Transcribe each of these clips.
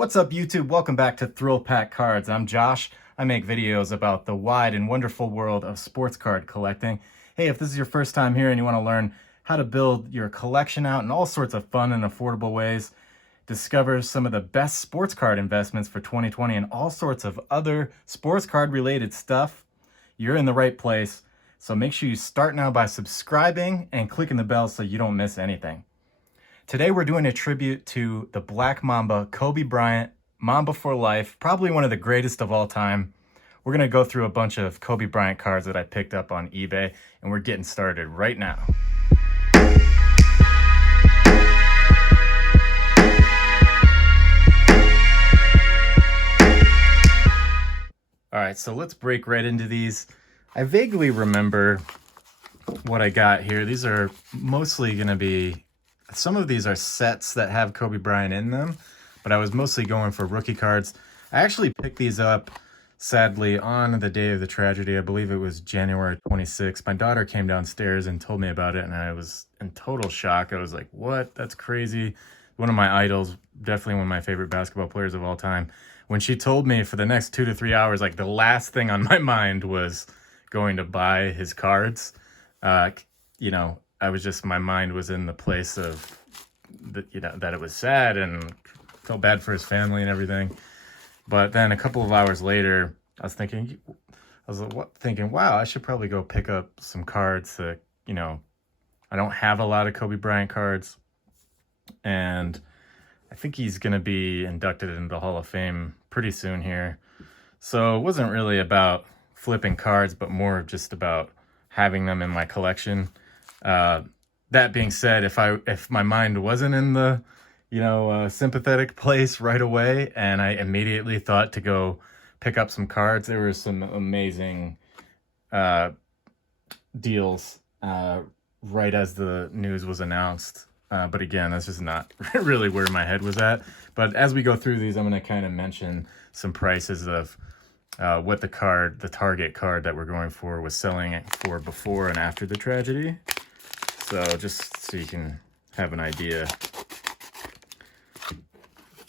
What's up, YouTube? Welcome back to Thrillpack Cards. I'm Josh. I make videos about the wide and wonderful world of sports card collecting. Hey, if this is your first time here and you want to learn how to build your collection out in all sorts of fun and affordable ways, discover some of the best sports card investments for 2020 and all sorts of other sports card related stuff, you're in the right place. So make sure you start now by subscribing and clicking the bell so you don't miss anything. Today we're doing a tribute to the Black Mamba, Kobe Bryant, Mamba for life, probably one of the greatest of all time. We're going to go through a bunch of Kobe Bryant cards that I picked up on eBay, and we're getting started right now. All right, so let's break right into these. I vaguely remember what I got here. These are mostly going to be, some of these are sets that have Kobe Bryant in them, but I was mostly going for rookie cards. I actually picked these up, sadly, on the day of the tragedy. I believe it was January 26th. My daughter came downstairs and told me about it, and I was in total shock. I was like, what? That's crazy. One of my idols, definitely one of my favorite basketball players of all time. When she told me for the next 2 to 3 hours, like the last thing on my mind was going to buy his cards. I was just, my mind was in the place of, that it was sad and felt bad for his family and everything. But then a couple of hours later, I was thinking, wow, I should probably go pick up some cards that, I don't have a lot of Kobe Bryant cards. And I think he's going to be inducted into the Hall of Fame pretty soon here. So it wasn't really about flipping cards, but more just about having them in my collection. That being said, if my mind wasn't in the, sympathetic place right away, and I immediately thought to go pick up some cards, there were some amazing deals right as the news was announced. But again, that's just not really where my head was at. But as we go through these, I'm going to kind of mention some prices of what the target card that we're going for was selling for before and after the tragedy. So just so you can have an idea.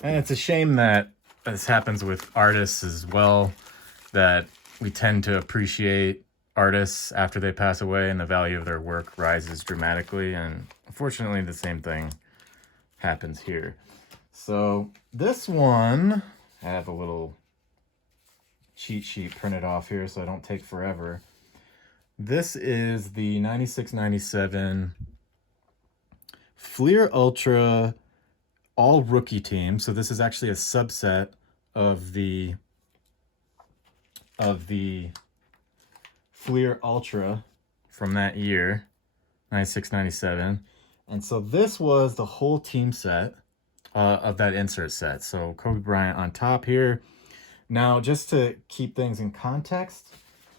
And it's a shame that this happens with artists as well, that we tend to appreciate artists after they pass away and the value of their work rises dramatically. And unfortunately, the same thing happens here. So this one, I have a little cheat sheet printed off here so I don't take forever. This is the 96-97 Fleer Ultra all rookie team. So this is actually a subset of the Fleer Ultra from that year, 96-97. And so this was the whole team set of that insert set. So Kobe Bryant on top here. Now, just to keep things in context,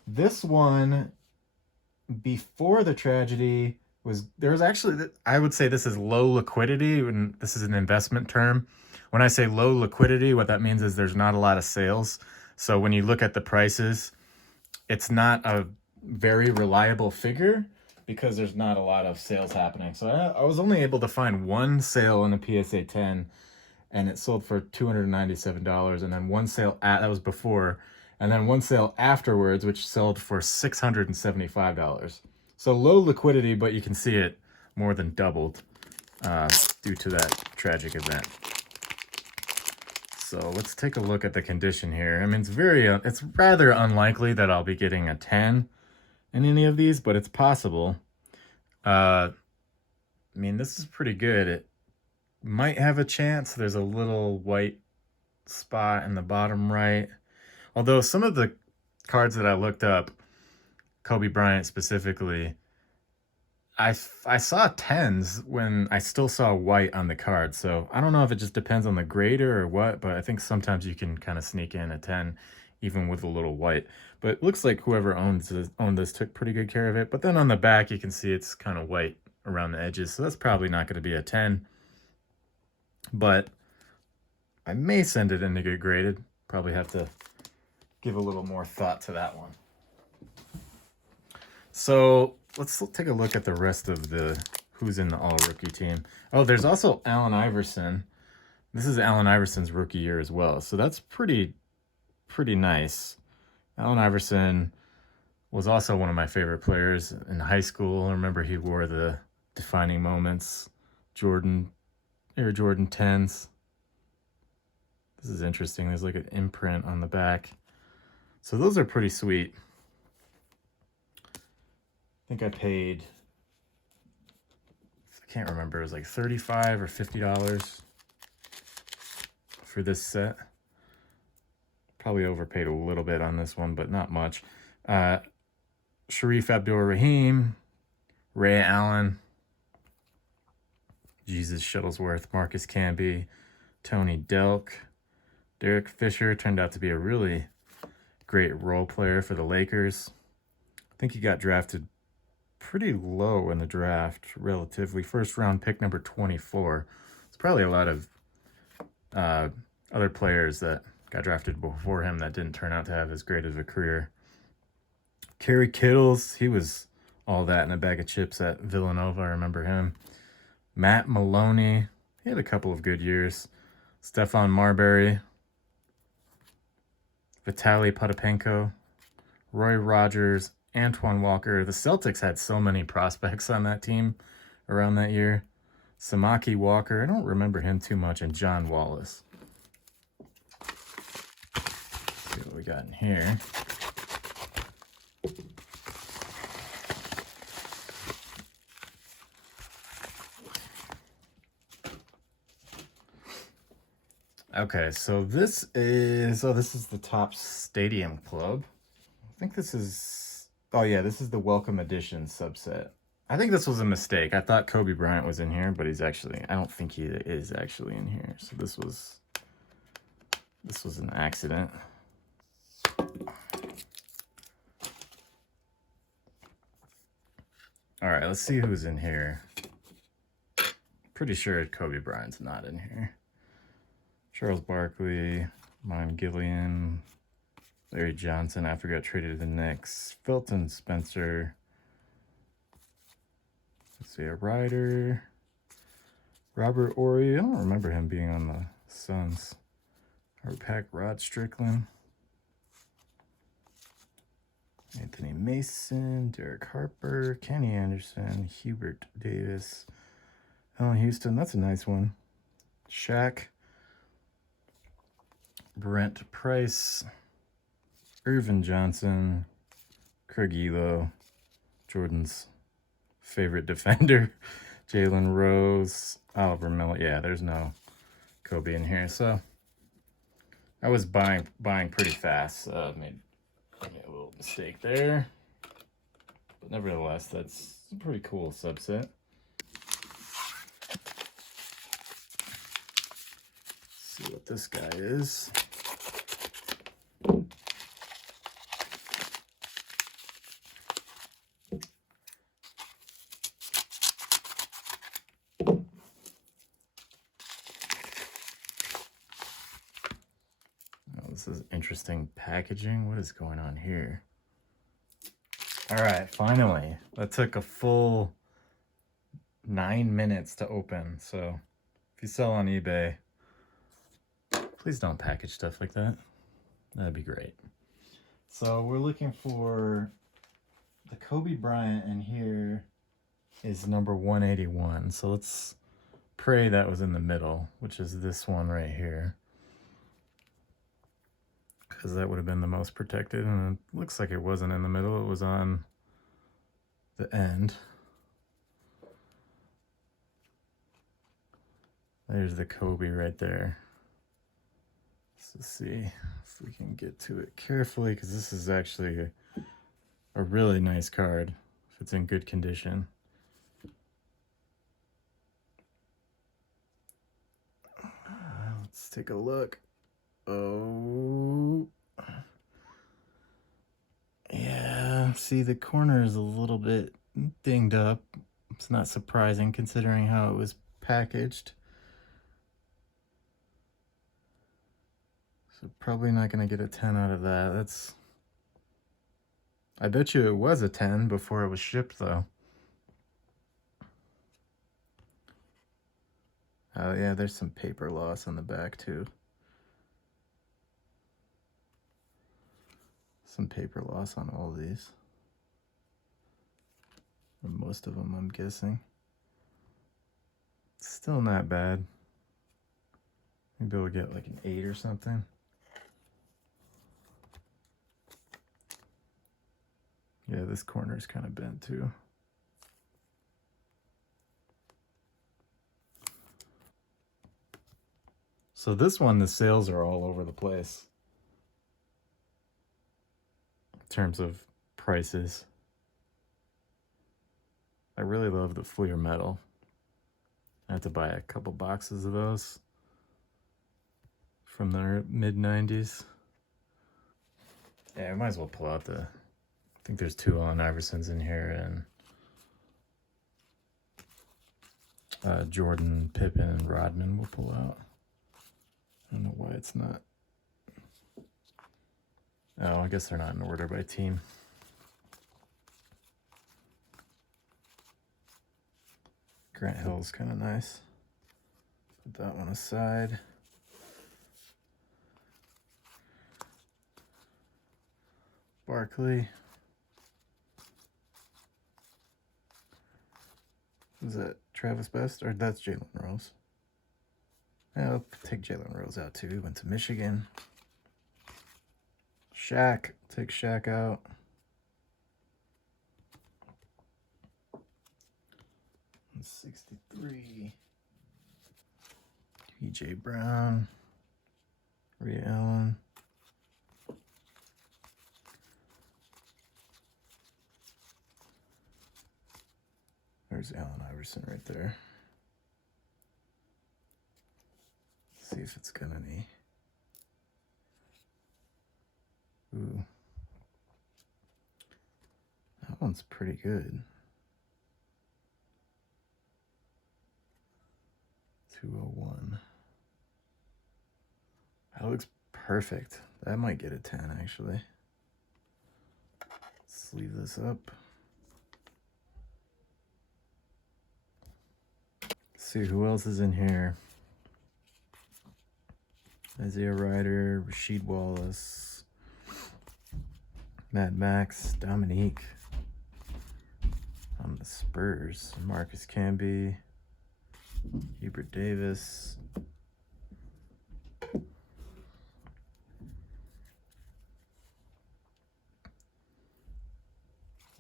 this one before the tragedy was actually, I would say this is low liquidity, and this is an investment term. When I say low liquidity, what that means is there's not a lot of sales. So when you look at the prices, it's not a very reliable figure because there's not a lot of sales happening. So I was only able to find one sale in a PSA 10, and it sold for $297, and then one sale that was before, and then one sale afterwards, which sold for $675. So low liquidity, but you can see it more than doubled due to that tragic event. So let's take a look at the condition here. I mean, it's rather unlikely that I'll be getting a 10 in any of these, but it's possible. I mean, this is pretty good. It might have a chance. There's a little white spot in the bottom right. Although some of the cards that I looked up, Kobe Bryant specifically, I saw 10s when I still saw white on the card. So I don't know if it just depends on the grader or what, but I think sometimes you can kind of sneak in a 10 even with a little white. But it looks like whoever owned this took pretty good care of it. But then on the back, you can see it's kind of white around the edges. So that's probably not going to be a 10. But I may send it in to get graded. Probably have to give a little more thought to that one. So let's take a look at the rest of the who's in the all-rookie team. Oh, there's also Allen Iverson. This is Allen Iverson's rookie year as well, so that's pretty nice. Allen Iverson was also one of my favorite players in high school. I remember he wore the defining moments Air Jordan 10s. This is interesting. There's like an imprint on the back. So those are pretty sweet. I think I paid, I can't remember, it was like $35 or $50 for this set. Probably overpaid a little bit on this one, but not much. Sharif Abdul-Rahim, Ray Allen, Jesus Shuttlesworth, Marcus Camby, Tony Delk, Derek Fisher turned out to be a really great role player for the Lakers. I think he got drafted pretty low in the draft, relatively. First round pick number 24. It's probably a lot of other players that got drafted before him that didn't turn out to have as great of a career. Kerry Kittles, he was all that in a bag of chips at Villanova. I remember him. Matt Maloney, he had a couple of good years. Stephon Marbury, Vitaly Potapenko, Roy Rogers, Antoine Walker. The Celtics had so many prospects on that team around that year. Samaki Walker, I don't remember him too much, and John Wallace. Let's see what we got in here. Okay, so this is the Topps Stadium Club. I think this is, oh yeah, this is the Welcome Edition subset. I think this was a mistake. I thought Kobe Bryant was in here, but he's actually, I don't think he is actually in here. So this was an accident. All right, let's see who's in here. Pretty sure Kobe Bryant's not in here. Charles Barkley, Mon Gillian, Larry Johnson after got traded to the Knicks, Felton Spencer. Let's see, a Ryder, Robert Horry. I don't remember him being on the Suns. Thrillpack, Rod Strickland, Anthony Mason, Derek Harper, Kenny Anderson, Hubert Davis, Allen Houston. That's a nice one. Shaq, Brent Price, Irvin Johnson, Craig Elo, Jordan's favorite defender, Jalen Rose, Oliver Miller. Yeah, there's no Kobe in here. So I was buying pretty fast. Made a little mistake there. But nevertheless, that's a pretty cool subset. Let's see what this guy is. This is interesting packaging. What is going on here? All right, finally. That took a full 9 minutes to open. So if you sell on eBay, please don't package stuff like that. That'd be great. So we're looking for the Kobe Bryant, and here is number 181. So let's pray that was in the middle, which is this one right here, because that would have been the most protected, and it looks like it wasn't in the middle. It was on the end. There's the Kobe right there. Let's see if we can get to it carefully, because this is actually a really nice card if it's in good condition. Let's take a look. Oh, yeah, see, the corner is a little bit dinged up. It's not surprising considering how it was packaged. So probably not going to get a 10 out of that. That's, I bet you it was a 10 before it was shipped though. Oh yeah, there's some paper loss on the back too. Some paper loss on all these. Or most of them, I'm guessing. Still not bad. Maybe we'll get like an 8 or something. Yeah, this corner is kind of bent too. So this one, the sales are all over the place in terms of prices. I really love the Fleer metal. I had to buy a couple boxes of those from the mid-90s. Yeah, I might as well pull out the... I think there's 2 on Iversons in here, and Jordan, Pippen, and Rodman will pull out. I don't know why it's not. Oh, I guess they're not in order by team. Grant Hill's kind of nice. Put that one aside. Barkley. Is that Travis Best? Or that's Jalen Rose? Yeah, I'll take Jalen Rose out too. He went to Michigan. Shaq. Take Shaq out. And 63. P.J. Brown. Rhea Allen. There's Allen Iverson right there. Let's see if it's got any. Ooh. That one's pretty good. 201. That looks perfect. That might get a 10 actually. Let's leave this up. Let's see who else is in here. Isaiah Ryder, Rasheed Wallace, Mad Max, Dominique on the Spurs, Marcus Camby, Hubert Davis,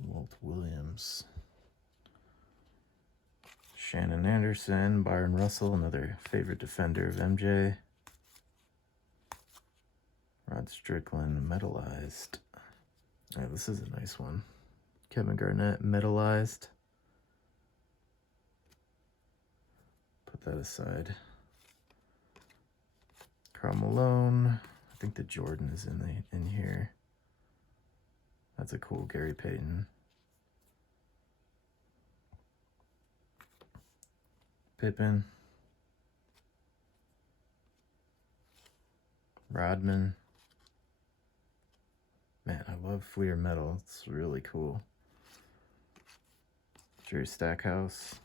Walt Williams, Shannon Anderson, Byron Russell, another favorite defender of MJ, Rod Strickland, metallized. All right, this is a nice one. Kevin Garnett, metallized. Put that aside. Karl Malone. I think the Jordan is in here. That's a cool Gary Payton. Pippen. Rodman. Man, I love Fleer metal. It's really cool. Jerry Stackhouse.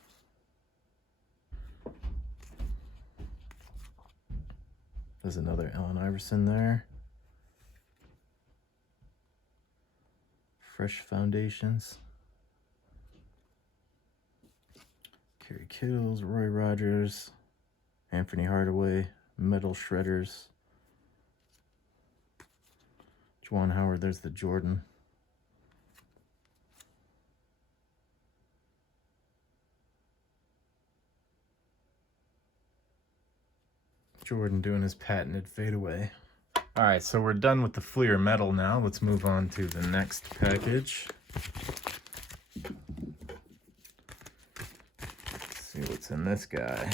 There's another Allen Iverson there. Fresh Foundations. Kerry Kittles, Roy Rogers, Anthony Hardaway, Metal Shredders. Juwan Howard, there's the Jordan. Jordan doing his patented fadeaway. All right, so we're done with the Fleer metal now. Let's move on to the next package. Let's see what's in this guy.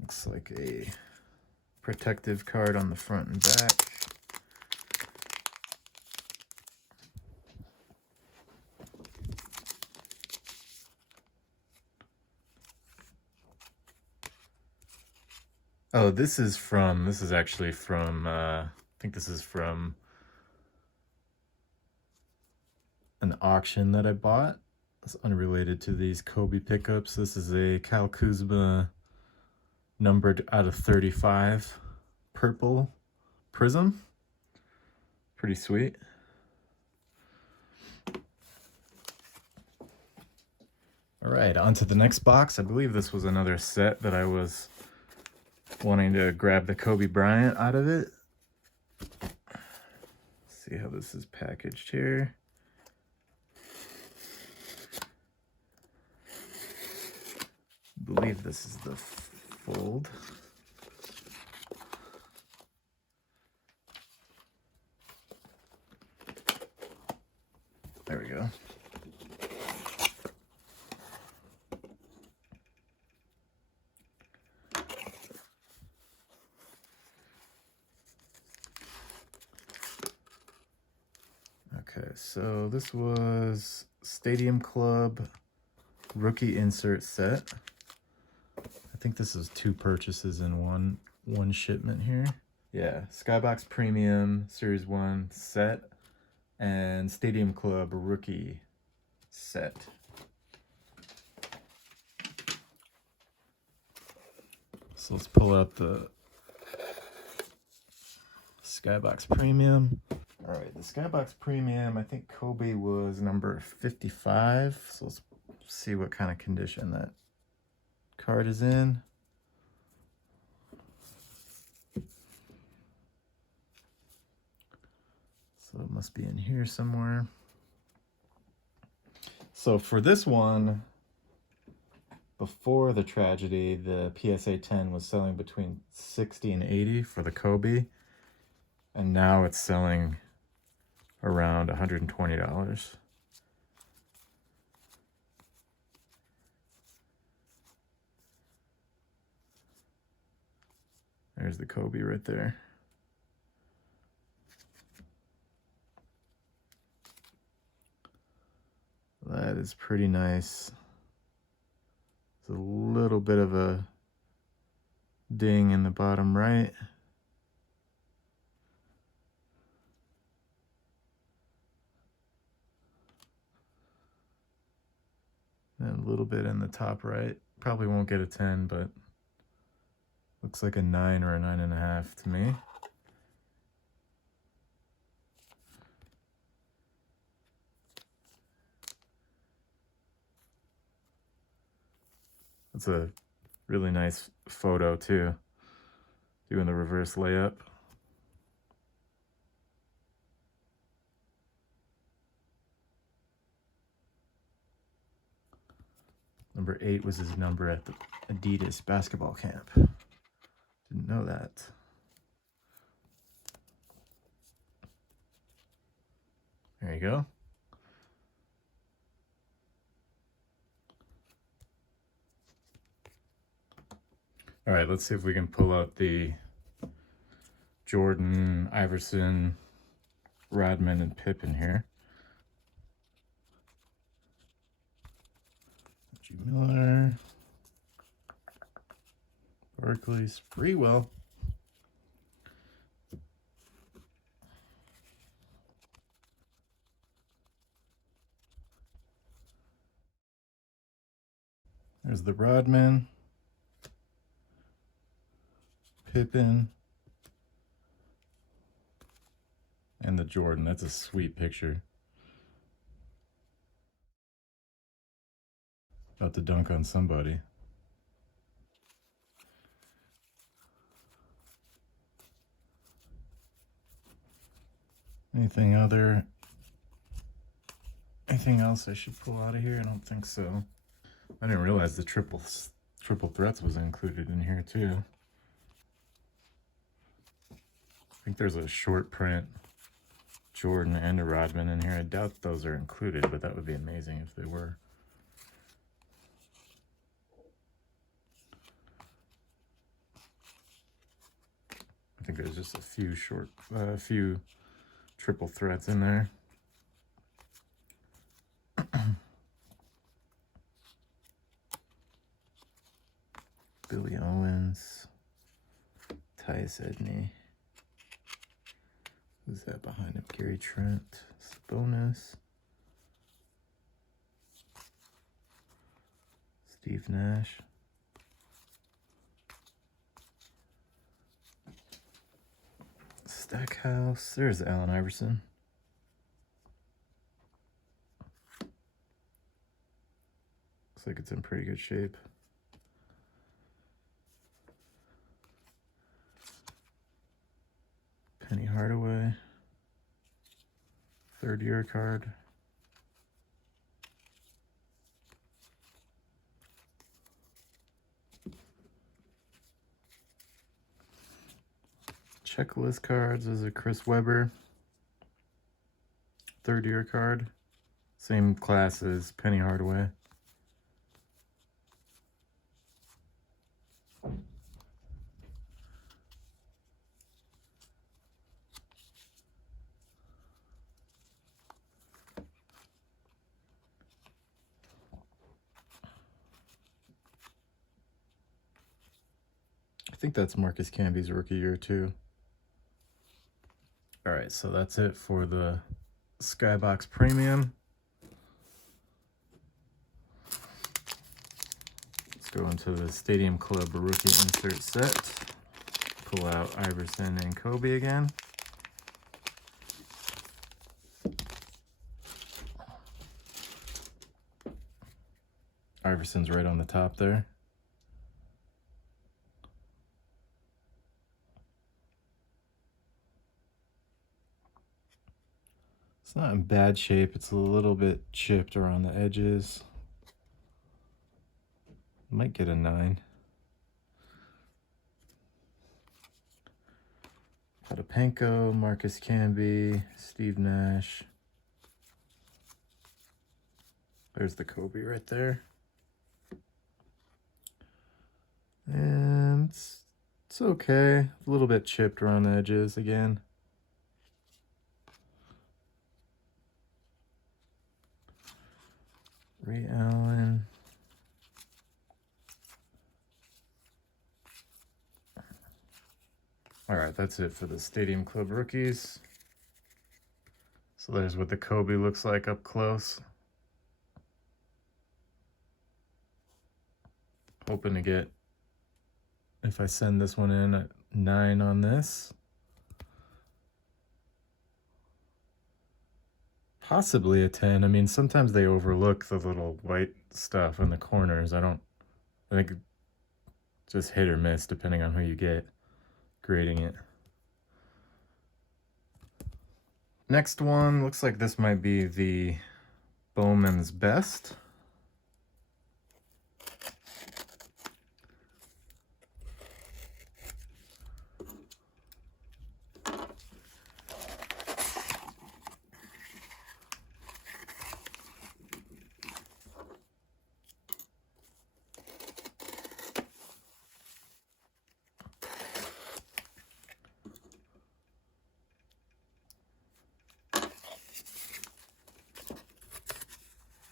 Looks like a protective card on the front and back. Oh, this is actually from, I think this is from an auction that I bought. It's unrelated to these Kobe pickups. This is a Kyle Kuzma numbered out of 35 purple prism. Pretty sweet. All right, on to the next box. I believe this was another set that I was wanting to grab the Kobe Bryant out of it. See how this is packaged here. I believe this is the fold. There we go. Okay, so this was Stadium Club rookie insert set. I think this is 2 purchases in one shipment here. Yeah, Skybox Premium Series 1 set and Stadium Club rookie set. So let's pull out the Skybox Premium. All right, the Skybox Premium, I think Kobe was number 55. So let's see what kind of condition that card is in. So it must be in here somewhere. So for this one, before the tragedy, the PSA 10 was selling between 60 and 80 for the Kobe. And now it's selling around $120. There's the Kobe right there. That is pretty nice. It's a little bit of a ding in the bottom right. And a little bit in the top right. Probably won't get a 10, but looks like a 9 or a 9.5 to me. That's a really nice photo too, doing the reverse layup. Number 8 was his number at the Adidas basketball camp. Didn't know that. There you go. All right, let's see if we can pull out the Jordan, Iverson, Rodman, and Pippen here. G. Miller, Barkley, Spreewell. There's the Rodman, Pippen, and the Jordan. That's a sweet picture. About to dunk on somebody. Anything else I should pull out of here? I don't think so. I didn't realize the triple threats was included in here too. I think there's a short print Jordan and a Rodman in here. I doubt those are included, but that would be amazing if they were. I think there's just a few few triple threads in there. Billy Owens. Tyus Edney. Who's that behind him? Gary Trent. Sabonis. Steve Nash. Stackhouse. There's Allen Iverson. Looks like it's in pretty good shape. Penny Hardaway. Third-year card. Checklist cards is a Chris Webber. Third-year card. Same class as Penny Hardaway. I think that's Marcus Camby's rookie year too. All right, so that's it for the Skybox Premium. Let's go into the Stadium Club rookie insert set. Pull out Iverson and Kobe again. Iverson's right on the top there. It's not in bad shape. It's a little bit chipped around the edges. Might get a 9. Potapenko, Marcus Camby, Steve Nash. There's the Kobe right there. And it's okay. A little bit chipped around the edges again. Ray Allen. All right, that's it for the Stadium Club rookies. So there's what the Kobe looks like up close. Hoping to get, if I send this one in, a 9 on this. Possibly a 10. I mean, sometimes they overlook the little white stuff in the corners. I think just hit or miss depending on who you get grading it. Next one, looks like this might be the Bowman's Best.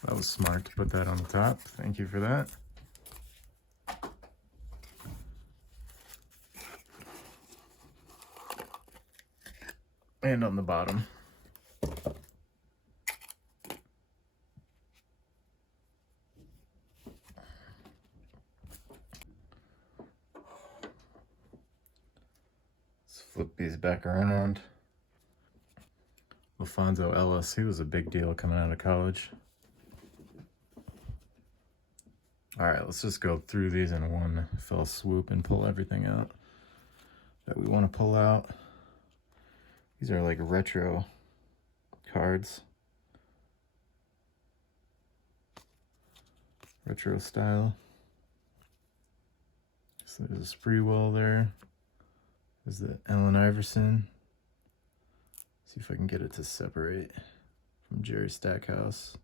That was smart to put that on the top. Thank you for that. And on the bottom. Let's flip these back around. Alfonso Ellis, he was a big deal coming out of college. All right, let's just go through these in one fell swoop and pull everything out that we want to pull out. These are like retro cards. Retro style. So there's a Spreewell there. There's the Allen Iverson. See if I can get it to separate from Jerry Stackhouse.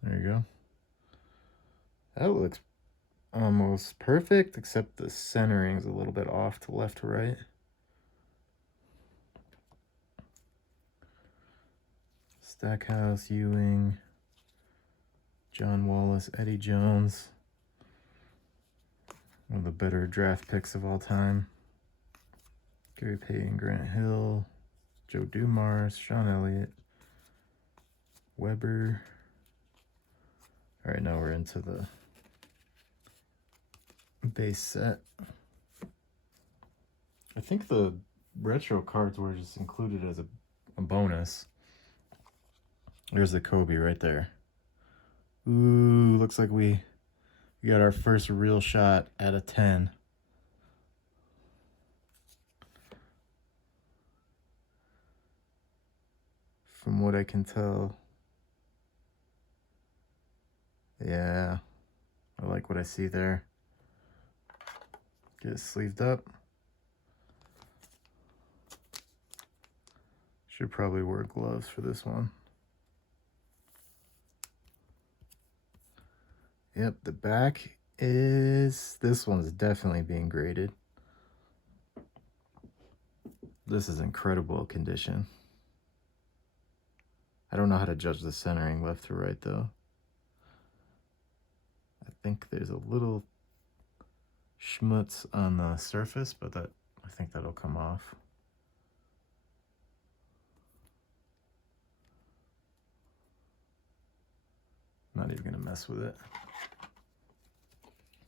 There you go. That looks almost perfect, except the centering is a little bit off to left to right. Stackhouse, Ewing, John Wallace, Eddie Jones. One of the better draft picks of all time. Gary Payton, Grant Hill, Joe Dumars, Sean Elliott, Weber. All right, now we're into the base set. I think the retro cards were just included as a bonus. There's the Kobe right there. Ooh, looks like we got our first real shot at a 10. From what I can tell. Yeah, I like what I see there. Get it sleeved up. Should probably wear gloves for this one. Yep, the back is, this one's definitely being graded. This is incredible condition. I don't know how to judge the centering left to right though. I think there's a little schmutz on the surface, but I think that'll come off. Not even gonna mess with it.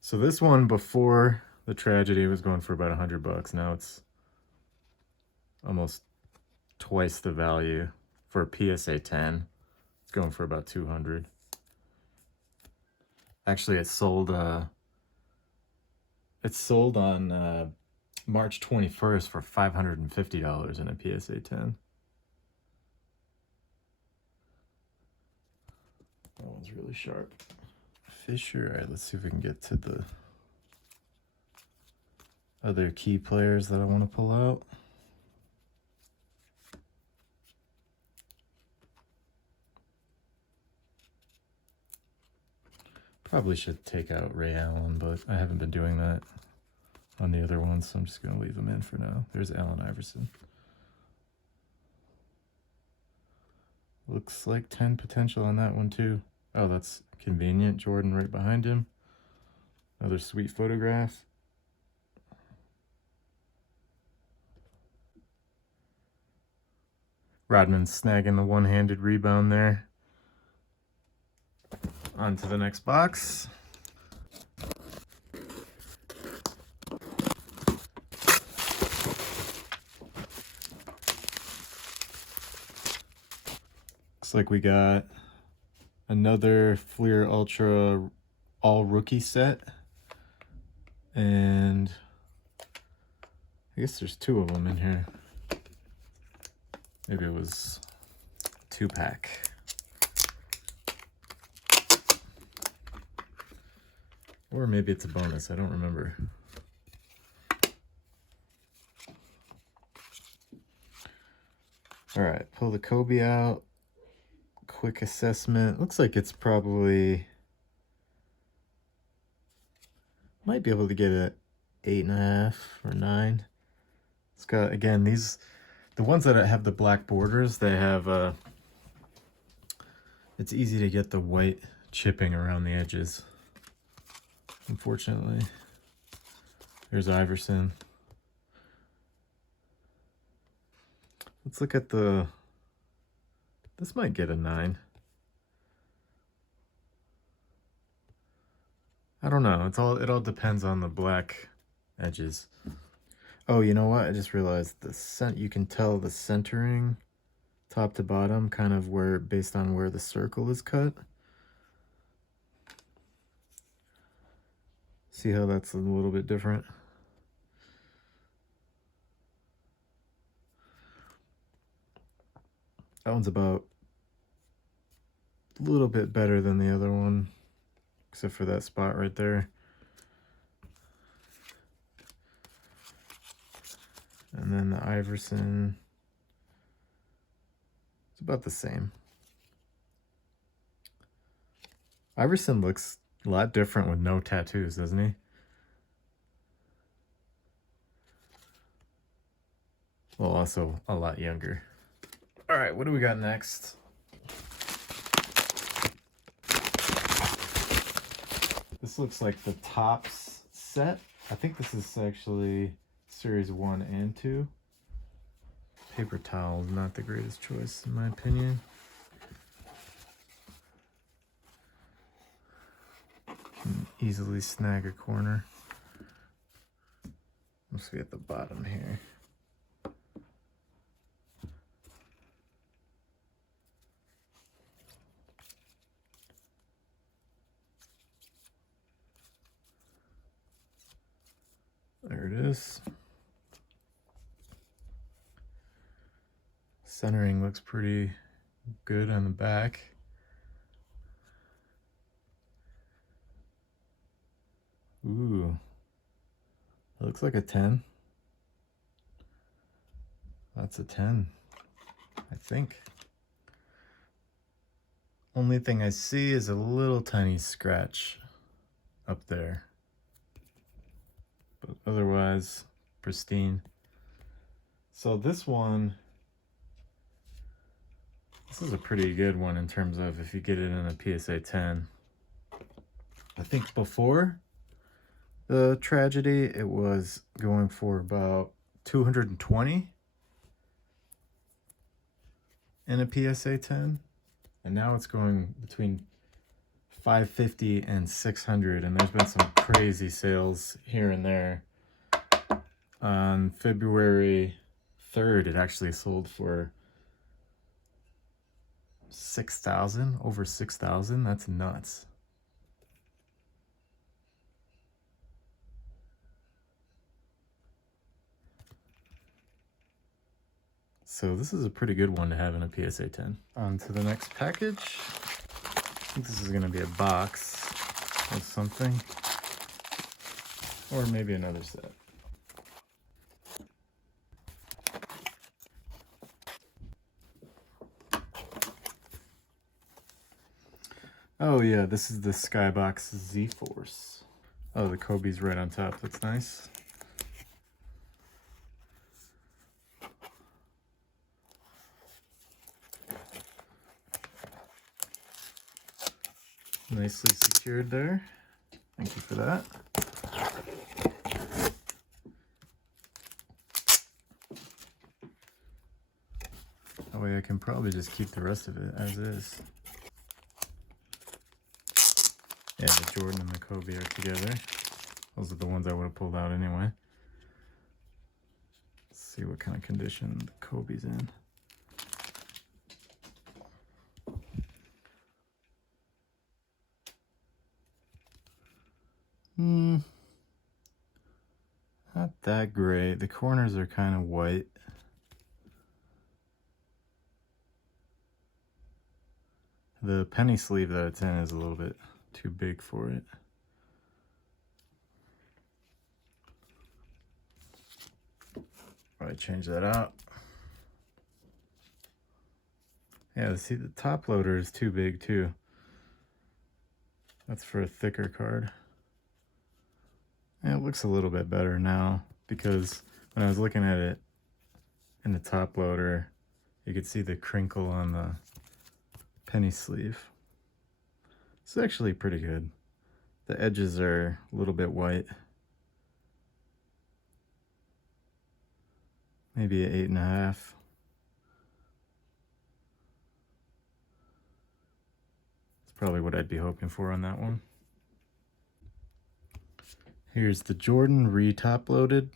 So this one before the tragedy was going for about $100. Now it's almost twice the value for a PSA 10. It's going for about $200. Actually, it sold on March 21st for $550 in a PSA 10. That one's really sharp. Fisher. All right, let's see if we can get to the other key players that I want to pull out. Probably should take out Ray Allen, but I haven't been doing that on the other ones, so I'm just going to leave them in for now. There's Allen Iverson. Looks like 10 potential on that one too. Oh, that's convenient. Jordan right behind him. Another sweet photograph. Rodman snagging the one-handed rebound there. On to the next box. Looks like we got another Fleer Ultra all rookie set. And I guess there's two of them in here. Maybe it was a 2-pack. Or maybe it's a bonus, I don't remember. All right, pull the Kobe out. Quick assessment. Looks like it's probably, might be able to get a 8.5 or 9. It's got, again, these, the ones that have the black borders, they have, it's easy to get the white chipping around the edges. Unfortunately. There's Iverson. Let's look at the, this might get a 9. I don't know. It all depends on the black edges. Oh, you know what? I just realized you can tell the centering top to bottom kind of based on where the circle is cut. See how that's a little bit different? That one's about a little bit better than the other one, except for that spot right there. And then the Iverson, it's about the same. Iverson looks a lot different with no tattoos, doesn't he? Well, also a lot younger. All right, what do we got next? This looks like the Topps set. I think this is actually series 1 and 2. Paper towel is not the greatest choice in my opinion. Can easily snag a corner. Let's get at the bottom here. There it is. Centering looks pretty good on the back. Ooh, it looks like a 10. That's a 10, I think. Only thing I see is a little tiny scratch up there. But otherwise, pristine. So this one, this is a pretty good one in terms of if you get it in a PSA 10. I think before the tragedy, it was going for about 220 in a PSA 10. And now it's going between 550 and 600, and there's been some crazy sales here and there. On February 3rd, it actually sold for 6,000, over 6,000. That's nuts. So this is a pretty good one to have in a PSA 10. On to the next package. I think this is going to be a box of something, or maybe another set. Oh yeah, this is the Skybox Z-Force. Oh, the Kobe's right on top. That's nice. Nicely secured there. Thank you for that. That way I can probably just keep the rest of it as is. Yeah, the Jordan and the Kobe are together. Those are the ones I would have pulled out anyway. Let's see what kind of condition the Kobe's in. Not that great. The corners are kind of white. The penny sleeve that it's in is a little bit too big for it. Probably change that out. Yeah, see, the top loader is too big too. That's for a thicker card. And it looks a little bit better now, because when I was looking at it in the top loader, you could see the crinkle on the penny sleeve. It's actually pretty good. The edges are a little bit white. Maybe an 8.5. That's probably what I'd be hoping for on that one. Here's the Jordan reloaded.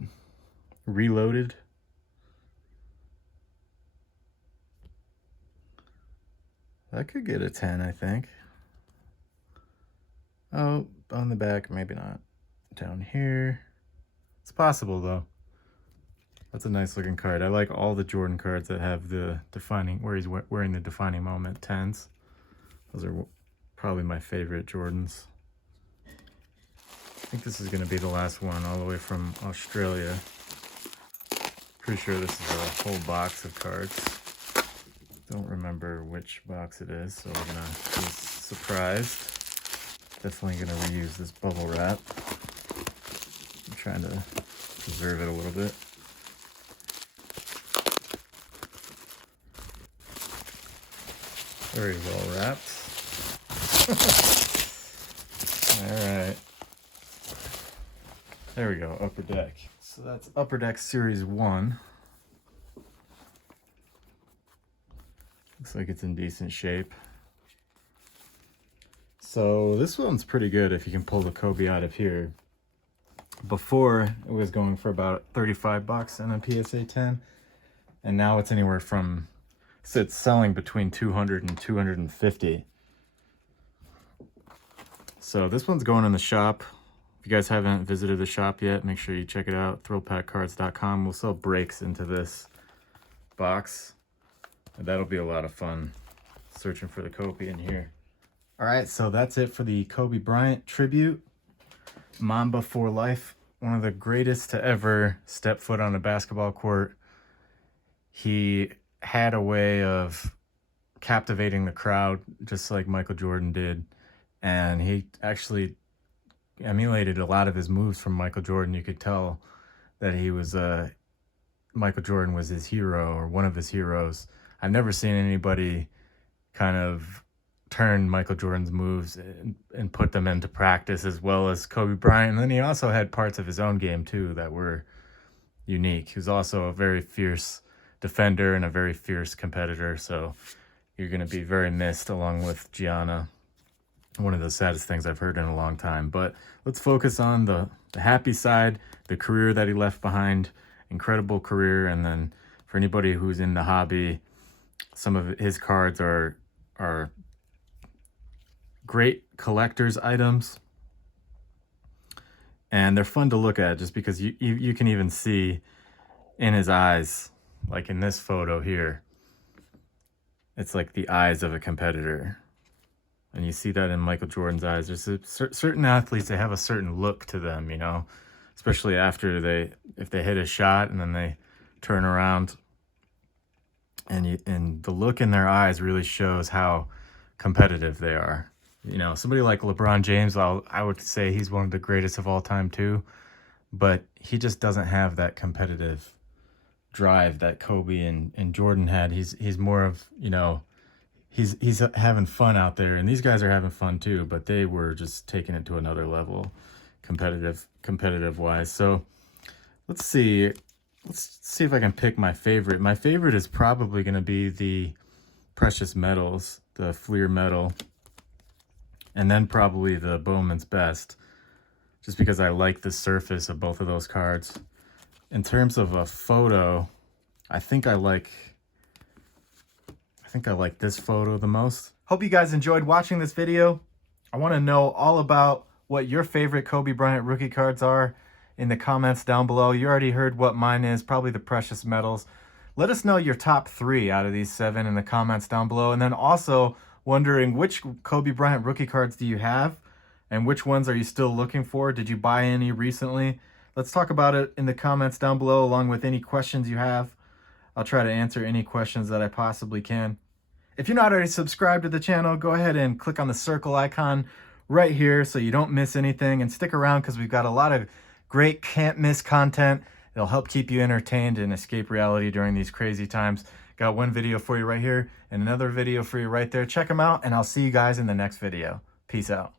That could get a 10, I think. Oh, on the back, maybe not. Down here. It's possible, though. That's a nice looking card. I like all the Jordan cards that have the defining, where he's wearing the defining moment 10s. Those are probably my favorite Jordans. I think this is going to be the last one, all the way from Australia. Pretty sure this is a whole box of cards. Don't remember which box it is, so we're going to be surprised. Definitely going to reuse this bubble wrap. I'm trying to preserve it a little bit. Very well wrapped. All right. There we go, Upper Deck. So that's Upper Deck Series 1. Looks like it's in decent shape. So this one's pretty good if you can pull the Kobe out of here. Before, it was going for about 35 bucks in a PSA 10. And now it's anywhere from, so it's selling between 200 and 250. So this one's going in the shop. If you guys haven't visited the shop yet, make sure you check it out, thrillpackcards.com. We'll sell breaks into this box. And that'll be a lot of fun searching for the Kobe in here. All right, so that's it for the Kobe Bryant tribute. Mamba for life. One of the greatest to ever step foot on a basketball court. He had a way of captivating the crowd just like Michael Jordan did. And he actually emulated a lot of his moves from Michael Jordan. You could tell that he was Michael Jordan was his hero or one of his heroes. I've never seen anybody kind of turn Michael Jordan's moves and put them into practice as well as Kobe Bryant. And then he also had parts of his own game too that were unique. He was also a very fierce defender and a very fierce competitor. So you're going to be very missed along with Gianna. One of the saddest things I've heard in a long time. But let's focus on the happy side, the career that he left behind. Incredible career. And then for anybody who's in the hobby, some of his cards are great collector's items. And they're fun to look at just because you can even see in his eyes, like in this photo here, it's like the eyes of a competitor. And you see that in Michael Jordan's eyes. There's certain athletes, they have a certain look to them, you know, especially after if they hit a shot and then they turn around. And the look in their eyes really shows how competitive they are. You know, somebody like LeBron James, I would say he's one of the greatest of all time too, but he just doesn't have that competitive drive that Kobe and Jordan had. He's more of, you know, he's having fun out there, and these guys are having fun too, but they were just taking it to another level competitive wise. So let's see if I can pick my favorite. My favorite is probably going to be the precious metals, the Fleer metal, and then probably the Bowman's Best, just because I like the surface of both of those cards. In terms of a photo, I think I like this photo the most. Hope you guys enjoyed watching this video. I want to know all about what your favorite Kobe Bryant rookie cards are in the comments down below. You already heard what mine is, probably the precious metals. Let us know your top 3 out of these 7 in the comments down below. And then also wondering, which Kobe Bryant rookie cards do you have? And which ones are you still looking for? Did you buy any recently? Let's talk about it in the comments down below, along with any questions you have. I'll try to answer any questions that I possibly can. If you're not already subscribed to the channel, go ahead and click on the circle icon right here so you don't miss anything. And stick around because we've got a lot of great can't miss content. It'll help keep you entertained and escape reality during these crazy times. Got one video for you right here and another video for you right there. Check them out, and I'll see you guys in the next video. Peace out.